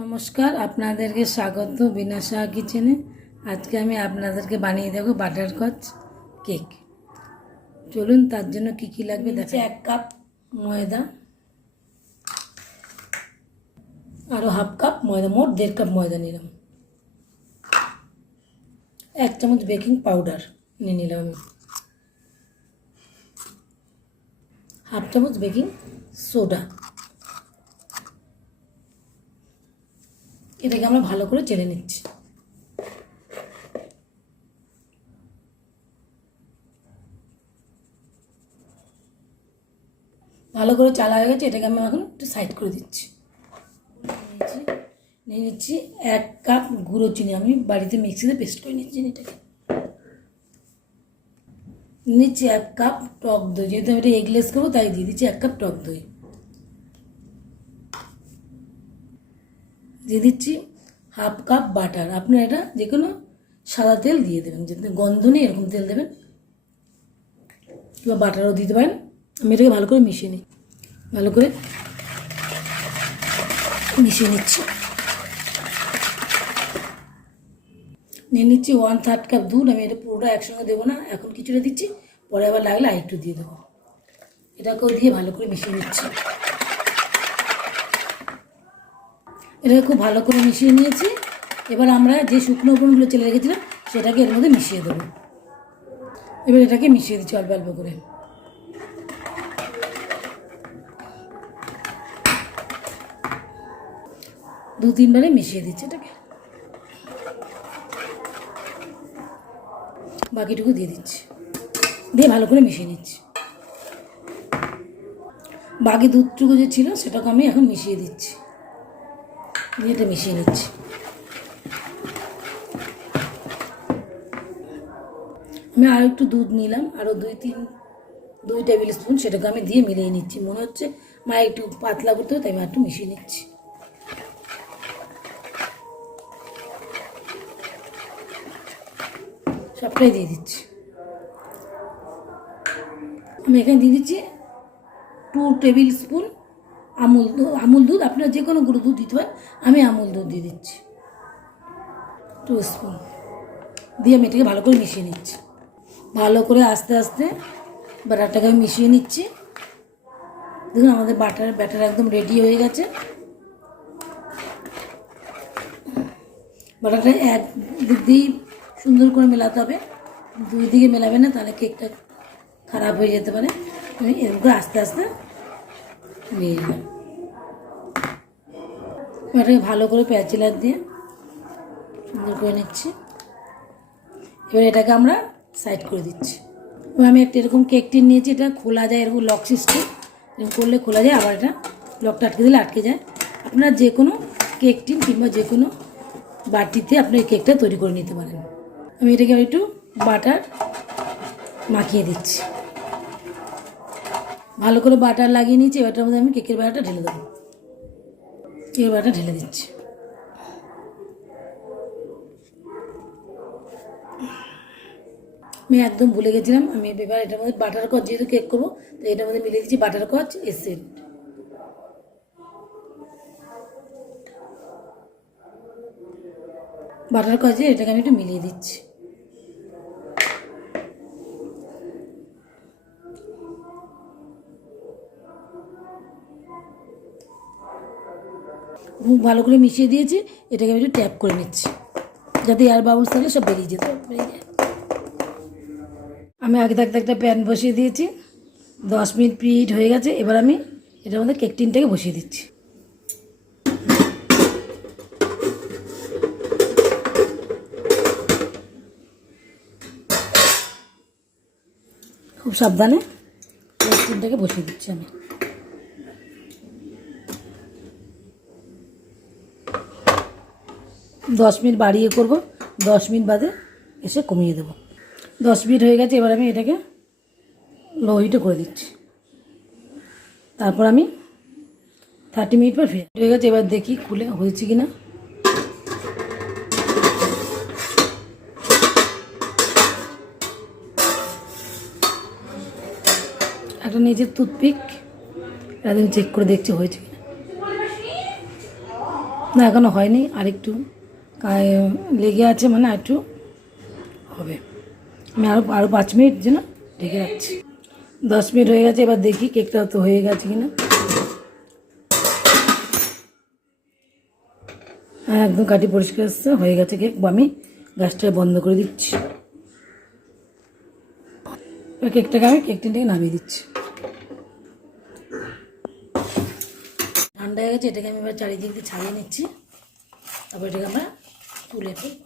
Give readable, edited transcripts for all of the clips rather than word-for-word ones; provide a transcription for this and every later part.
নমস্কার, আপনাদেরকে স্বাগত বিনাশা কিচেনে। আজকে আমি আপনাদেরকে বানিয়ে দেবো বাটারস্কচ কেক। চলুন তার জন্য কি কি লাগবে দেখে। 1 কাপ ময়দা, আরও হাফ কাপ ময়দা, মোট 1.5 কাপ ময়দা নিলাম। 1 চামচ বেকিং পাউডার নিয়ে নিলাম আমি। হাফ চামচ বেকিং সোডা। এটাকে আমরা ভালো করে চেলে নিচ্ছি। ভালো করে চালা হয়ে গেছে, এটাকে আমি এখন একটু সাইড করে দিচ্ছি। নিয়ে নিচ্ছি 1 কাপ গুঁড়ো চিনি, আমি বাড়িতে মিক্সিতে পেস্ট করে নিচ্ছি চিনিটাকে। নিচ্ছি 1 কাপ টক দই, যেহেতু আমি এটা এগলেস করবো তাই দিয়ে দিচ্ছি 1 কাপ টক দই। দিয়ে দিচ্ছি হাফ কাপ বাটার। আপনারা এটা যে কোনো সাদা তেল দিয়ে দেবেন, যাতে গন্ধ নেই এরকম তেল দেবেন, কিংবা বাটারও দিতে পারেন। আমি এটাকে ভালো করে মিশিয়ে নিই, ভালো করে মিশিয়ে নিচ্ছি। নিয়ে নিচ্ছি 1/3 কাপ দুধ। আমি এটা পুরোটা একসঙ্গে দেবো না, এখন কিছুটা দিচ্ছি, পরে আবার লাগলে আরেকটু দিয়ে দেবো। এটাকেও দিয়ে ভালো করে মিশিয়ে নিচ্ছি। এটাকে খুব ভালো করে মিশিয়ে নিয়েছি। এবার আমরা যে শুকনো উপকরণগুলো চেলে রেখেছিলাম সেটাকে এর মধ্যে মিশিয়ে দেবো। এবার এটাকে মিশিয়ে দিচ্ছি অল্প অল্প করে। দু তিনবারে মিশিয়ে দিচ্ছি এটাকে, বাকিটুকু দিয়ে দিচ্ছি, দিয়ে ভালো করে মিশিয়ে নিচ্ছি। বাকি দুধটুকু যে ছিল সেটাকে আমি এখন মিশিয়ে দিচ্ছি, দিয়ে এটা মিশিয়ে নিচ্ছি। আমি আরও একটু দুধ নিলাম, আরও 2 টেবিল স্পুন, সেটাকে আমি দিয়ে মিলিয়ে নিচ্ছি। মনে হচ্ছে মা একটু পাতলা করতে হবে, তাই আমি একটু মিশিয়ে নিচ্ছি। সবটাই দিয়ে দিচ্ছি। আমি এখানে দিয়ে দিচ্ছি 2 টেবিল স্পুন আমুল দুধ। আপনারা যে কোনো গুঁড়ো দুধ দিতে পারেন, আমি আমুল দুধ দিয়ে দিচ্ছি 2 স্পুন। দিয়ে আমি এটাকে ভালো করে মিশিয়ে নিচ্ছি। ভালো করে আস্তে আস্তে ব্যাটারটাকে আমি মিশিয়ে নিচ্ছি। দেখুন আমাদের ব্যাটার একদম রেডি হয়ে গেছে। ব্যাটারটা এক দিক দিয়েই সুন্দর করে মেলাতে হবে, 2 দিকে মেলাবে না, তাহলে কেকটা খারাপ হয়ে যেতে পারে। আমি এরকম করে আস্তে আস্তে নিয়ে নিলাম। এটাকে ভালো করে প্যাচিলার দিয়ে সুন্দর করে নিচ্ছি। এবার এটাকে আমরা সাইড করে দিচ্ছি। এবার আমি একটা এরকম কেক টিন নিয়েছি, এটা খোলা যায়, এরকম লক সিস্টেম, এরকম করলে খোলা যায়, আবার এটা লকটা আটকে দিলে আটকে যায়। আপনারা যে কোনো কেক টিন কিংবা যে কোনো বাটিতে আপনি এই কেকটা তৈরি করে নিতে পারেন। আমি এটাকে একটু বাটার মাখিয়ে দিচ্ছি, ভালো করে বাটার লাগিয়ে নিচ্ছি। এবারটার মধ্যে আমি কেকের ব্যাটারটা ঢেলে দেবো। কেকের ব্যাটারটা ঢেলে দিচ্ছি। আমি একদম ভুলে গেছিলাম, আমি এবার এটার মধ্যে বাটারস্কচ, যেহেতু কেক করবো তো এটার মধ্যে মিলিয়ে দিচ্ছি বাটারস্কচ এসেন্স। বাটারস্কচ দিয়ে এটাকে আমি একটু মিলিয়ে দিচ্ছি। খুব ভালো করে মিশিয়ে দিয়েছি। এটাকে আমি একটু ট্যাপ করে নিচ্ছি, যাতে এয়ার বাবলস থাকলে সব বেরিয়ে যেতে বেরিয়ে যায়। আমি আগে থাকতে একটা প্যান বসিয়ে দিয়েছি, 10 মিনিট প্রিহিট হয়ে গেছে। এবার আমি এটার মধ্যে কেক টিনটাকে বসিয়ে দিচ্ছি। খুব সাবধানে কেক টিনটাকে বসিয়ে দিচ্ছি আমি। দশ মিনিট বাড়িয়ে করব, 10 মিনিট বাদে এসে কমিয়ে দেবো। 10 মিনিট হয়ে গেছে। এবার আমি এটাকে লো হিটে করে দিচ্ছি। তারপর আমি 30 মিনিট পর ফিরে হয়ে গেছে। এবার দেখি খুলে হয়েছে কিনা। একটা নিজের টুথপিক, এটা আমি চেক করে দেখছি হয়েছে কিনা। না এখনও হয়নি, আর একটু লেগে আছে, মানে একটু হবে। আমি আরও 5 মিনিট যেন ঢেকে রাখছি। 10 মিনিট হয়ে গেছে, এবার দেখি কেকটা তো হয়ে গেছে কিনা। হ্যাঁ একদম কাটি পরিষ্কার আসছে, হয়ে গেছে কেক। আমি গ্যাসটা বন্ধ করে দিচ্ছি। এবার কেকটাকে আমি কেক টিনটাকে নামিয়ে দিচ্ছি। ঠান্ডা হয়ে গেছে, এটাকে আমি এবার চারিদিক দিয়ে ছাড়িয়ে নিচ্ছি। তারপর এটাকে আমরা তুলে ফেলব।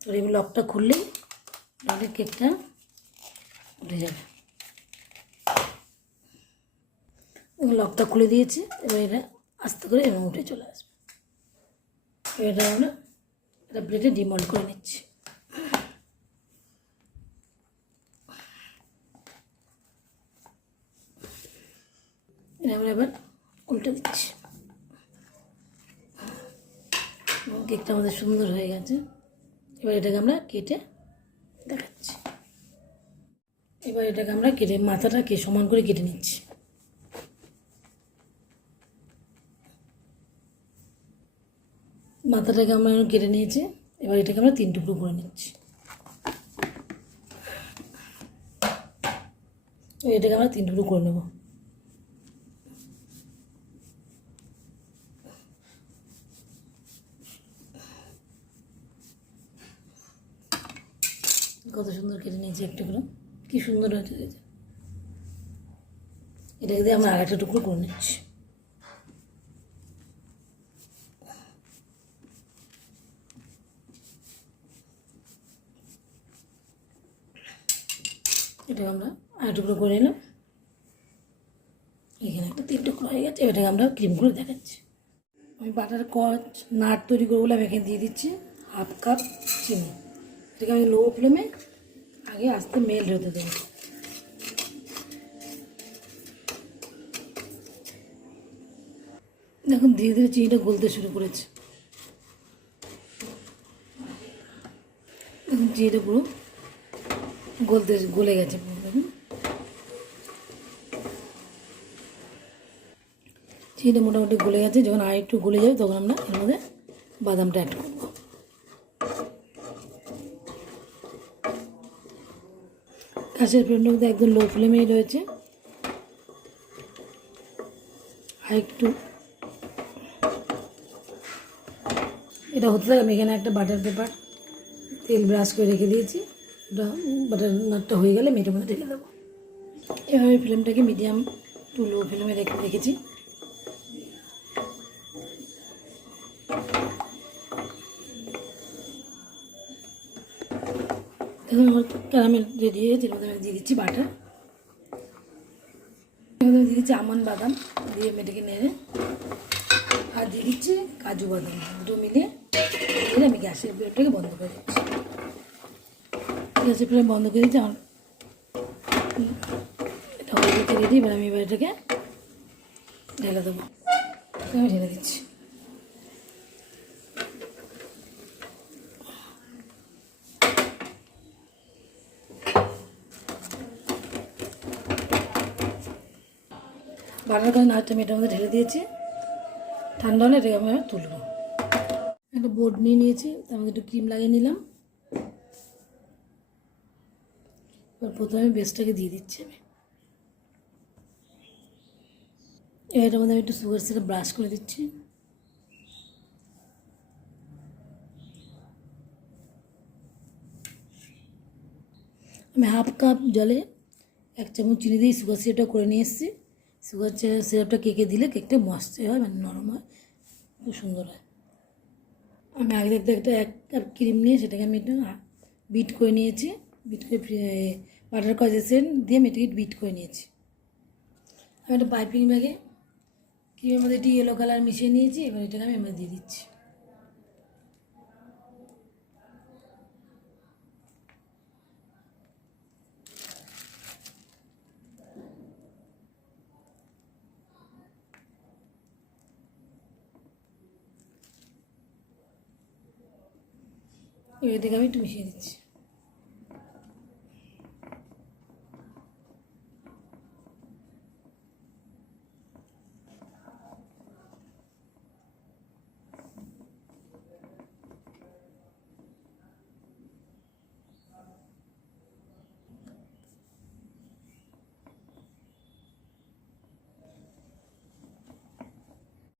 তো এই লকটা খুললেই তাহলে কেকটা উঠে যাবে। লকটা খুলে দিয়েছি, এবার এটা আস্তে করে এবং উঠে চলে আসবে। এটা আমরা এটা প্লেটে ডিমোল্ড করে নিচ্ছি। এটা আমরা এবার উল্টে দিচ্ছি। কেকটা আমাদের সুন্দর হয়ে গেছে। এবার এটাকে আমরা কেটে দেখাচ্ছি। এবার এটাকে আমরা কেটে মাথাটাকে সমান করে কেটে নিচ্ছি। মাথাটাকে আমরা কেটে নিয়েছি। এবার এটাকে আমরা 3 টুকরো করে নিচ্ছি। এটাকে আমরা 3 টুকরো করে নেব। কত সুন্দর কেটে নিয়েছি এক টুকরো, কি সুন্দর হয়েছে। এটাকে দিয়ে আমরা আরেকটা টুকরো করে নিচ্ছি। এটাকে আমরা আরেক টুকরো করে নিলাম। এখানে একটা 3 টুকরো হয়ে গেছে। এটাকে আমরা ক্রিম করে দেখাচ্ছি। আমি বাটার কচ নাট তৈরি করে বলে আমি এখানে দিয়ে দিচ্ছি 1/2 কাপ চিনি। এটাকে আমি লো ফ্লেমে আগে আস্তে মেল্ট হতে দেবো। দেখুন ধীরে ধীরে চিনিটা গলতে শুরু করেছে। চিনিটা পুরো গলে গেছে পুরো। দেখুন চিনিটা মোটামুটি গলে গেছে। যখন আর একটু গলে যাবে তখন আমরা এর মধ্যে বাদামটা অ্যাড করবো। গ্যাসের ফ্লেমটা মধ্যে একদম লো ফ্লেমেই রয়েছে। আর একটু এটা হতে থাকে। আমি এখানে একটা বাটার পেপার তেল ব্রাশ করে রেখে দিয়েছি। ওটা বাটার নাটটা হয়ে গেলে মেটের মধ্যে ঢেলে দেবো। এভাবে ফ্লেমটাকে মিডিয়াম টু লো ফ্লেমে রেখেছি। এখন আমার ক্যারামেল রেডি হয়ে গেছে। এর মধ্যে আমি দিয়ে দিচ্ছি বাটার। এর মধ্যে আমি দিয়ে দিচ্ছি আমন্ড বাদাম দিয়ে মেটেকে নেড়ে, আর দিয়ে দিচ্ছি কাজু বাদাম। দুটো মিলিয়ে আমি গ্যাসের ফ্লেমটাকে বন্ধ করে দিচ্ছি। গ্যাসের ফ্লেম বন্ধ করে দিচ্ছি। আমার এটা হয়ে গেছে রেডি। এবার আমি এটাকে ঢেলে দেবো। আমি ঢেলে দিচ্ছি। বাটার করে নাচটা আমি এটার মধ্যে ঢেলে দিয়েছি। ঠান্ডা হলে এটাকে আমি তুলবো। একটা বোর্ড নিয়ে নিয়েছি, তার মধ্যে একটু ক্রিম লাগিয়ে নিলাম। এবার প্রথমে বেসটাকে দিয়ে দিচ্ছি আমি। এটার মধ্যে আমি একটু সুগার সিরাপ ব্রাশ করে দিচ্ছি। আমি 1/2 কাপ জলে 1 চামচ চিনি দিয়ে সুগার সিরাপটা করে নিয়ে এসেছি। সুগার সিরাপটা কেকে দিলে কেকটা মস্ত হয়, মানে নরম হয়, খুব সুন্দর হয়। আমি আগে একটা 1 কাপ ক্রিম নিয়ে সেটাকে আমি একটু বিট করে নিয়েছি। বিট করে বাটার কনজেসেন্ট দিয়ে আমি এটাকে বিট করে নিয়েছি। আমি একটা পাইপিং ব্যাগে ক্রিমের মধ্যে একটি ইয়েলো কালার মিশিয়ে নিয়েছি। এবার এটাকে আমি এবার দিয়ে দিচ্ছি। এবার এটাকে আমি একটু মিশিয়ে দিচ্ছি।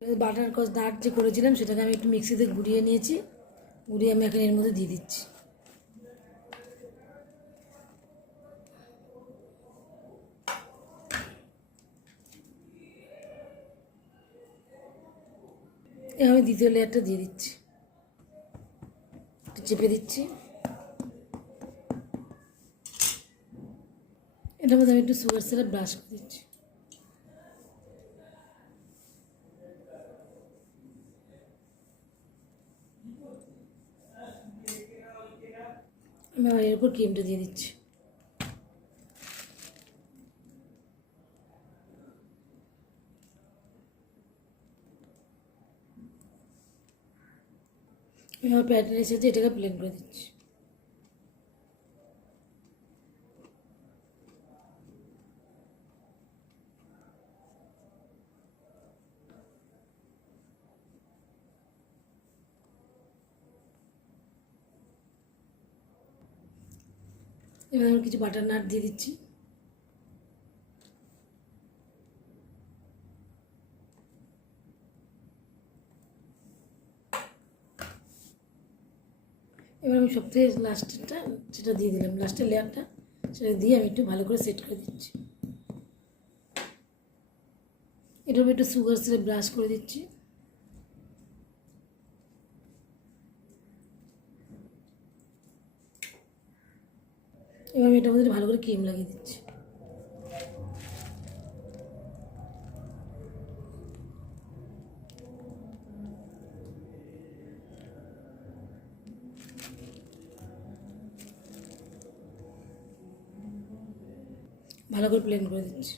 বাটার কস নাট যে করেছিলাম সেটাকে আমি একটু মিক্সিতে গুঁড়িয়ে নিয়েছি, গুঁড়িয়ে আমি এখন এর মধ্যে দিয়ে দিচ্ছি। এবার আমি দ্বিতীয় লেয়ারটা দিয়ে দিচ্ছি, একটু চেপে দিচ্ছি। এটার মধ্যে আমি একটু সুগার সিরাপ ব্রাশ করে দিচ্ছি। আমি আবার এর উপর ক্রিমটা দিয়ে দিচ্ছি। আমি আমার প্যাটার্নের সাথে এটাকে প্লেন করে দিচ্ছি। এবার আমি কিছু বাটার নাট দিয়ে দিচ্ছি। এবার আমি সবথেকে লাস্টেরটা সেটা দিয়ে দিলাম, লাস্টের লেয়ারটা সেটা দিয়ে আমি একটু ভালো করে সেট করে দিচ্ছি। এটার উপর একটু সুগার সিরাপ ব্রাশ করে দিচ্ছি। এবার আমি এটার মধ্যে ভালো করে ক্রিম লাগিয়ে দিচ্ছি। ভালো করে প্লেন করে দিচ্ছি।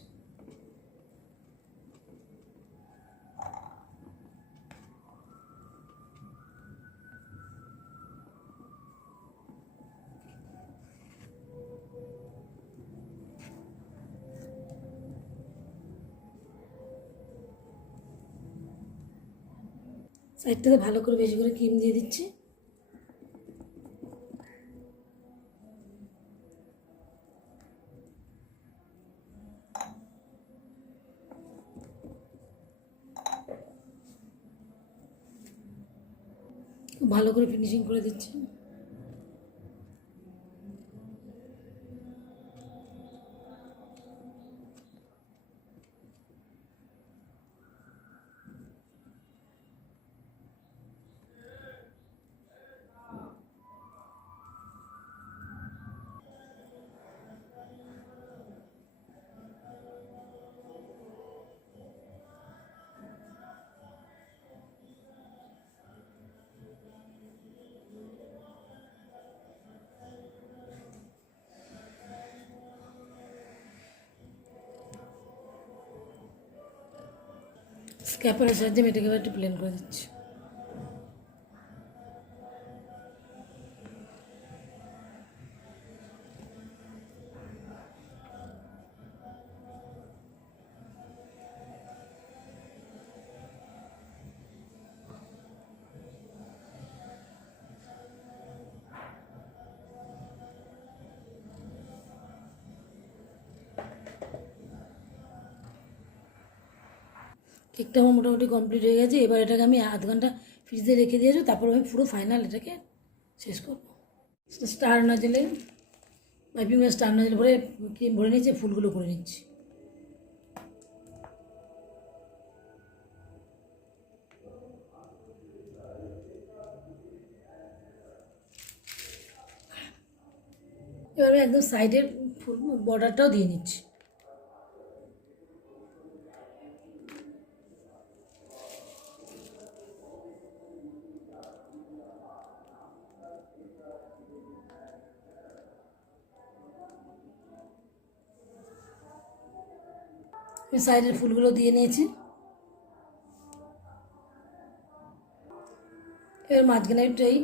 সাইডটাতে ভালো করে বেশি করে ক্রিম দিয়ে দিচ্ছি। ভালো করে ফিনিশিং করে দিচ্ছি। স্ক্যাপারের সাহায্যে আমি এটাকে একটু প্লেন করে দিচ্ছি। কেকটা আমার মোটামুটি কমপ্লিট হয়ে গেছে। এবার এটাকে আমি আধ ঘন্টা ফ্রিজে রেখে দিয়েছি, তারপর আমি পুরো ফাইনাল এটাকে শেষ করবো। স্টার নাজেলে পাইপিং স্টার নাজেল ভরে ক্রিম ভরে নিয়েছি, ফুলগুলো করে নিচ্ছি। এবার আমি একদম সাইডের ফুল বর্ডারটাও দিয়ে নিচ্ছি। আমি সাইডের ফুলগুলো দিয়ে নিয়েছি। এবার মাঝখানে একটু এই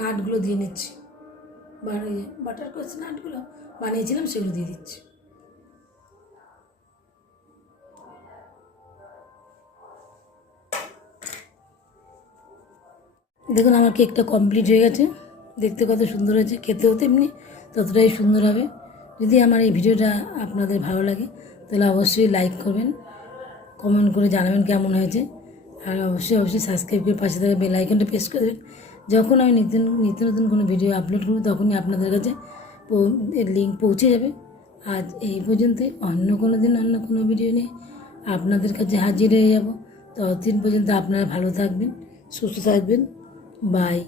নাটগুলো দিয়ে নিচ্ছি, বাটার কস নাটগুলো বানিয়েছিলাম সেগুলো দিয়ে দিচ্ছি। দেখুন আমার কেকটা কমপ্লিট হয়ে গেছে। দেখতে কত সুন্দর হয়েছে, খেতেও তেমনি ততটাই সুন্দর হবে। যদি আমার এই ভিডিওটা আপনাদের ভালো লাগে তাহলে অবশ্যই লাইক করবেন, কমেন্ট করে জানাবেন কেমন হয়েছে। আর অবশ্যই অবশ্যই সাবস্ক্রাইব করে পাশে থাকা বেল আইকনটা প্রেস করে দেবেন। যখন আমি নিত্য নিত্য নতুন কোনো ভিডিও আপলোড করব তখনই আপনাদের কাছে এর লিঙ্ক পৌঁছে যাবে। আজ এই পর্যন্তই, অন্য কোনো দিন অন্য কোনো ভিডিও নিয়ে আপনাদের কাছে হাজির হয়ে যাব। ততদিন পর্যন্ত আপনারা ভালো থাকবেন, সুস্থ থাকবেন। বাই।